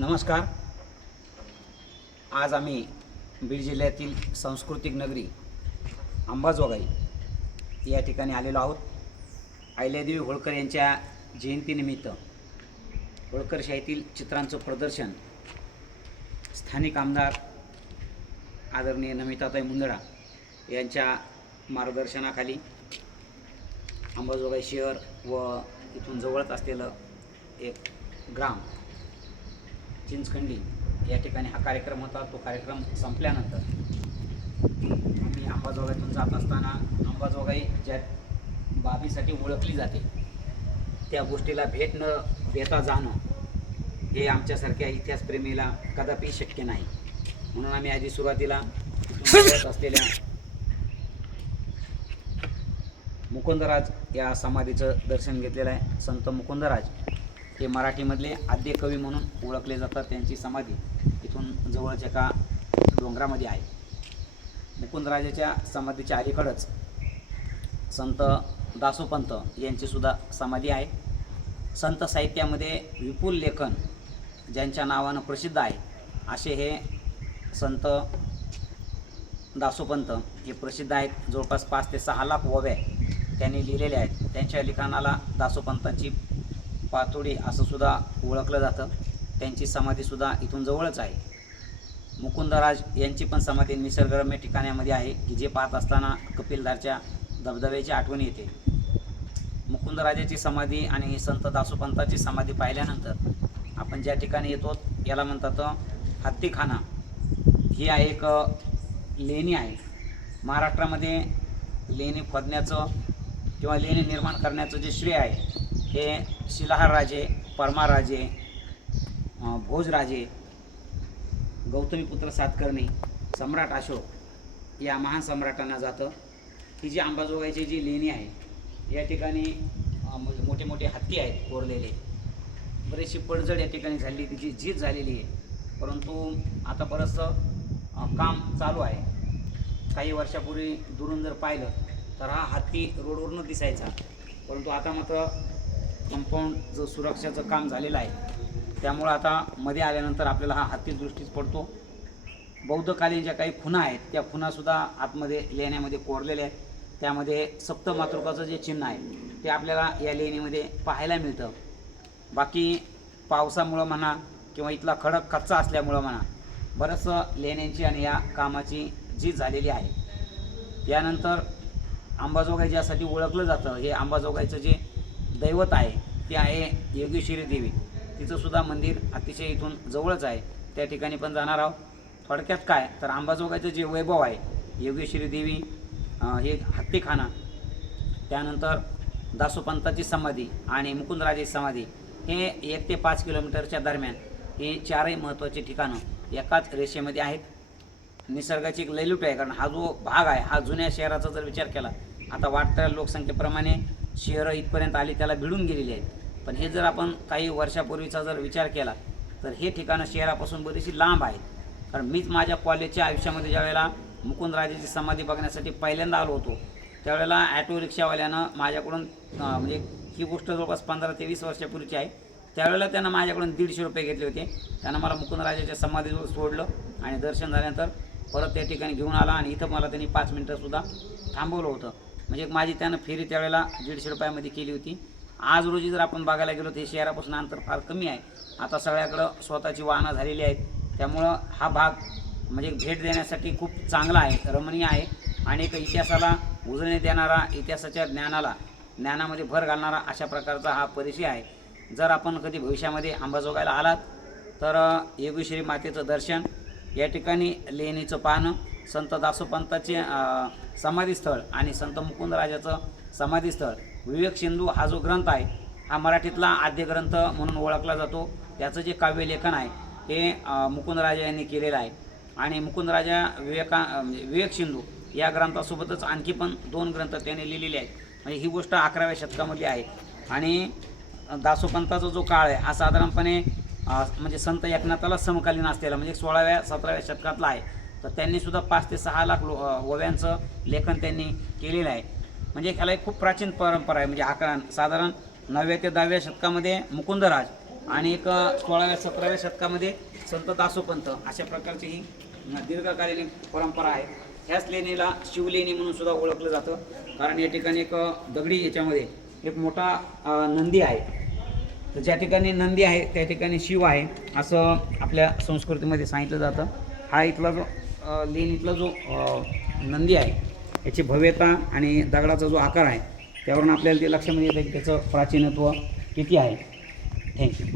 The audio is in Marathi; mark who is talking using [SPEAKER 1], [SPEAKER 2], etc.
[SPEAKER 1] नमस्कार. आज आम्ही बीड जिल्ह्यातील सांस्कृतिक नगरी अंबाजोगाई या ठिकाणी आलेलो आहोत. अहिल्यादेवी होळकर यांच्या जयंतीनिमित्त होळकर शाहीतील चित्रांचं प्रदर्शन स्थानिक आमदार आदरणीय नमिताताई मुंदडा यांच्या मार्गदर्शनाखाली अंबाजोगाई शहर व इथून जवळच असलेलं एक ग्राम चिंचखंडी या ठिकाणी हा कार्यक्रम होता. तो कार्यक्रम संपल्यानंतर आम्ही अंबाजोगाईतून जात असताना अंबाजोगाई ज्या बाबीसाठी ओळखली जाते त्या गोष्टीला भेट न देता जाणं हे आमच्यासारख्या इतिहासप्रेमीला कदापि शक्य नाही. म्हणून आम्ही आधी सुरुवातीला असलेल्या मुकुंदराज या समाधीचं दर्शन घेतलेलं आहे. संत मुकुंदराज हे मराठीमधले आद्य कवी म्हणून ओळखले जातात त्यांची समाधी इथून जवळच्या एका डोंगरामध्ये आहे. मुकुंदराजाच्या समाधीच्या अलीकडंच संत दासोपंत यांचीसुद्धा समाधी आहे. संत साहित्यामध्ये विपुल लेखन ज्यांच्या नावानं प्रसिद्ध आहे असे हे संत दासोपंत हे प्रसिद्ध आहेत. जवळपास पाच ते सहा लाख ओव्या त्यांनी लिहिलेल्या आहेत. त्यांच्या लिखाणाला दासोपंतांची पातोडी असं सुद्धा ओळखलं जातं. त्यांची समाधीसुद्धा इथून जवळच आहे. मुकुंदराज यांची पण समाधी निसर्गरम्य ठिकाण्यामध्ये आहे की जे पाहत असताना कपिलधारच्या धबधब्याची आठवण येते. मुकुंदराजाची समाधी आणि संत दासोपंताची समाधी पाहिल्यानंतर आपण ज्या ठिकाणी येतो याला म्हणतात हत्तीखाना. ही आहे एक लेणी आहे. महाराष्ट्रामध्ये लेणी खोदण्याचं किंवा लेणी निर्माण करण्याचं जे श्रेय आहे हे शिलाहार राजे परमार राजे भोजराजे गौतमीपुत्र सातकर्णी सम्राट अशोक या महान सम्राटांना जातं. ही जी अंबाजोगाईची जी लेणी आहे या ठिकाणी मोठे मोठे हत्ती आहेत कोरलेले. बरेचशी पडझड या ठिकाणी झाली तिची झीज झालेली आहे. परंतु आता बरंचसं काम चालू आहे. काही वर्षापूर्वी दुरून जर पाहिलं तर हा हत्ती रोडवरूनच दिसायचा. परंतु आता मात्र कंपाऊंड जो सुरक्षाचं काम झालेलं आहे त्यामुळं आता मध्ये आल्यानंतर आपल्याला हा हत्ती दृष्टीच पडतो. बौद्धकालीन ज्या काही खुणा आहेत त्या खुणासुद्धा आतमध्ये लेण्यामध्ये कोरलेल्या आहेत. त्यामध्ये सप्तमातृकाचं जे चिन्ह आहे ते आपल्याला या लेणीमध्ये पाहायला मिळतं. बाकी पावसामुळं म्हणा किंवा इथला खडक कच्चा असल्यामुळं म्हणा बरंचसं लेण्यांची आणि या कामाची जी झालेली आहे. यानंतर अंबाजोगाई ज्यासाठी ओळखलं जातं हे अंबाजोगाईचं जे दैवत आहे ती आहे योगेश्वरी देवी. तिचं सुद्धा मंदिर अतिशय इथून जवळच आहे. त्या ठिकाणी पण जाणार आहोत. थोडक्यात काय? तर अंबाजोगाईचं जे वैभव आहे योगेश्वरी देवी हे हत्तीखाना त्यानंतर दासोपंताची समाधी आणि मुकुंदराजे समाधी हे एक ते पाच किलोमीटरच्या दरम्यान हे चारही महत्त्वाची ठिकाणं एकाच रेषेमध्ये आहेत. निसर्गाची एक लयलूट आहे कारण हा जो भाग आहे हा जुन्या शहराचा जर विचार केला आता वाढत्या लोकसंख्येप्रमाणे शहरं इथपर्यंत आली त्याला भिडून गेलेली आहेत. पण हे जर आपण काही वर्षापूर्वीचा जर विचार केला तर हे ठिकाणं शहरापासून बरीचशी लांब आहेत. कारण मीच माझ्या कॉलेजच्या आयुष्यामध्ये ज्यावेळेला मुकुंदराजेची समाधी बघण्यासाठी पहिल्यांदा आलो होतो त्यावेळेला ॲटो रिक्षावाल्यानं माझ्याकडून म्हणजे ही गोष्ट जवळपास पंधरा ते वीस वर्षापूर्वीची आहे. त्यावेळेला त्यानं माझ्याकडून दीडशे रुपये घेतले होते. त्यानं मला मुकुंदराजाच्या समाधीजवळ सोडलं आणि दर्शन झाल्यानंतर परत त्या ठिकाणी घेऊन आला आणि इथं मला त्यांनी पाच मिनटंसुद्धा थांबवलं होतं. म्हणजे माझी त्यानं फेरी त्यावेळेला दीडशे रुपयामध्ये केली होती. आज रोजी जर आपण बघायला गेलो तर शहरापासून अंतर फार कमी आहे. आता सगळ्याकडं स्वतःची वाहनं झालेली आहेत. त्यामुळं हा भाग म्हणजे भेट देण्यासाठी खूप चांगला आहे रमणीय आहे. आणि एक इतिहासाला उजळणी देणारा इतिहासाच्या ज्ञानाला ज्ञानामध्ये भर घालणारा अशा प्रकारचा हा परिचय आहे. जर आपण कधी भविष्यामध्ये अंबाजोगायला आलात तर अ, योगेश्वरी मातेचं दर्शन या ठिकाणी लेणीचं पाहणं संत दासोपंताचे समाधीस्थळ आणि संत मुकुंदराजाचं समाधीस्थळ. विवेक सिंधू हा जो ग्रंथ आहे हा मराठीतला आद्य ग्रंथ म्हणून ओळखला जातो. त्याचं जे काव्यलेखन आहे हे मुकुंदराजा यांनी केलेलं आहे. आणि मुकुंदराजा विवेका म्हणजे विवेक सिंधू या ग्रंथासोबतच आणखी पण दोन ग्रंथ त्याने लिहिलेले आहेत. म्हणजे ही गोष्ट अकराव्या शतकामध्ये आहे. आणि दासोपंताचा जो काळ आहे हा साधारणपणे म्हणजे संत एकनाथाला समकालीन असलेला म्हणजे सोळाव्या सतराव्या शतकातला आहे. तर त्यांनी सुद्धा पाच ते सहा लाख लो ओव्यांचं लेखन त्यांनी केलेलं आहे. म्हणजे ह्याला एक खूप प्राचीन परंपरा आहे. म्हणजे अकरा साधारण नवव्या ते दहाव्या शतकामध्ये मुकुंदराज आणि एक सोळाव्या सतराव्या शतकामध्ये संत दासोपंत अशा प्रकारची ही दीर्घकालीन परंपरा आहे. ह्याच लेणीला शिवलेणी म्हणून सुद्धा ओळखलं जातं. कारण या ठिकाणी एक दगडी याच्यामध्ये एक मोठा नंदी आहे. तर ज्या ठिकाणी नंदी आहे त्या ठिकाणी शिव आहे असं आपल्या संस्कृतीमध्ये सांगितलं जातं. हा इथला जो लेणीतला लेन इथला जो नंदी आहे याची भव्यता आणि दगडाचा जो आकार आहे त्यावरून आपल्याला ते लक्षामध्ये येतं की त्याचं प्राचीनत्व किती आहे. थँक्यू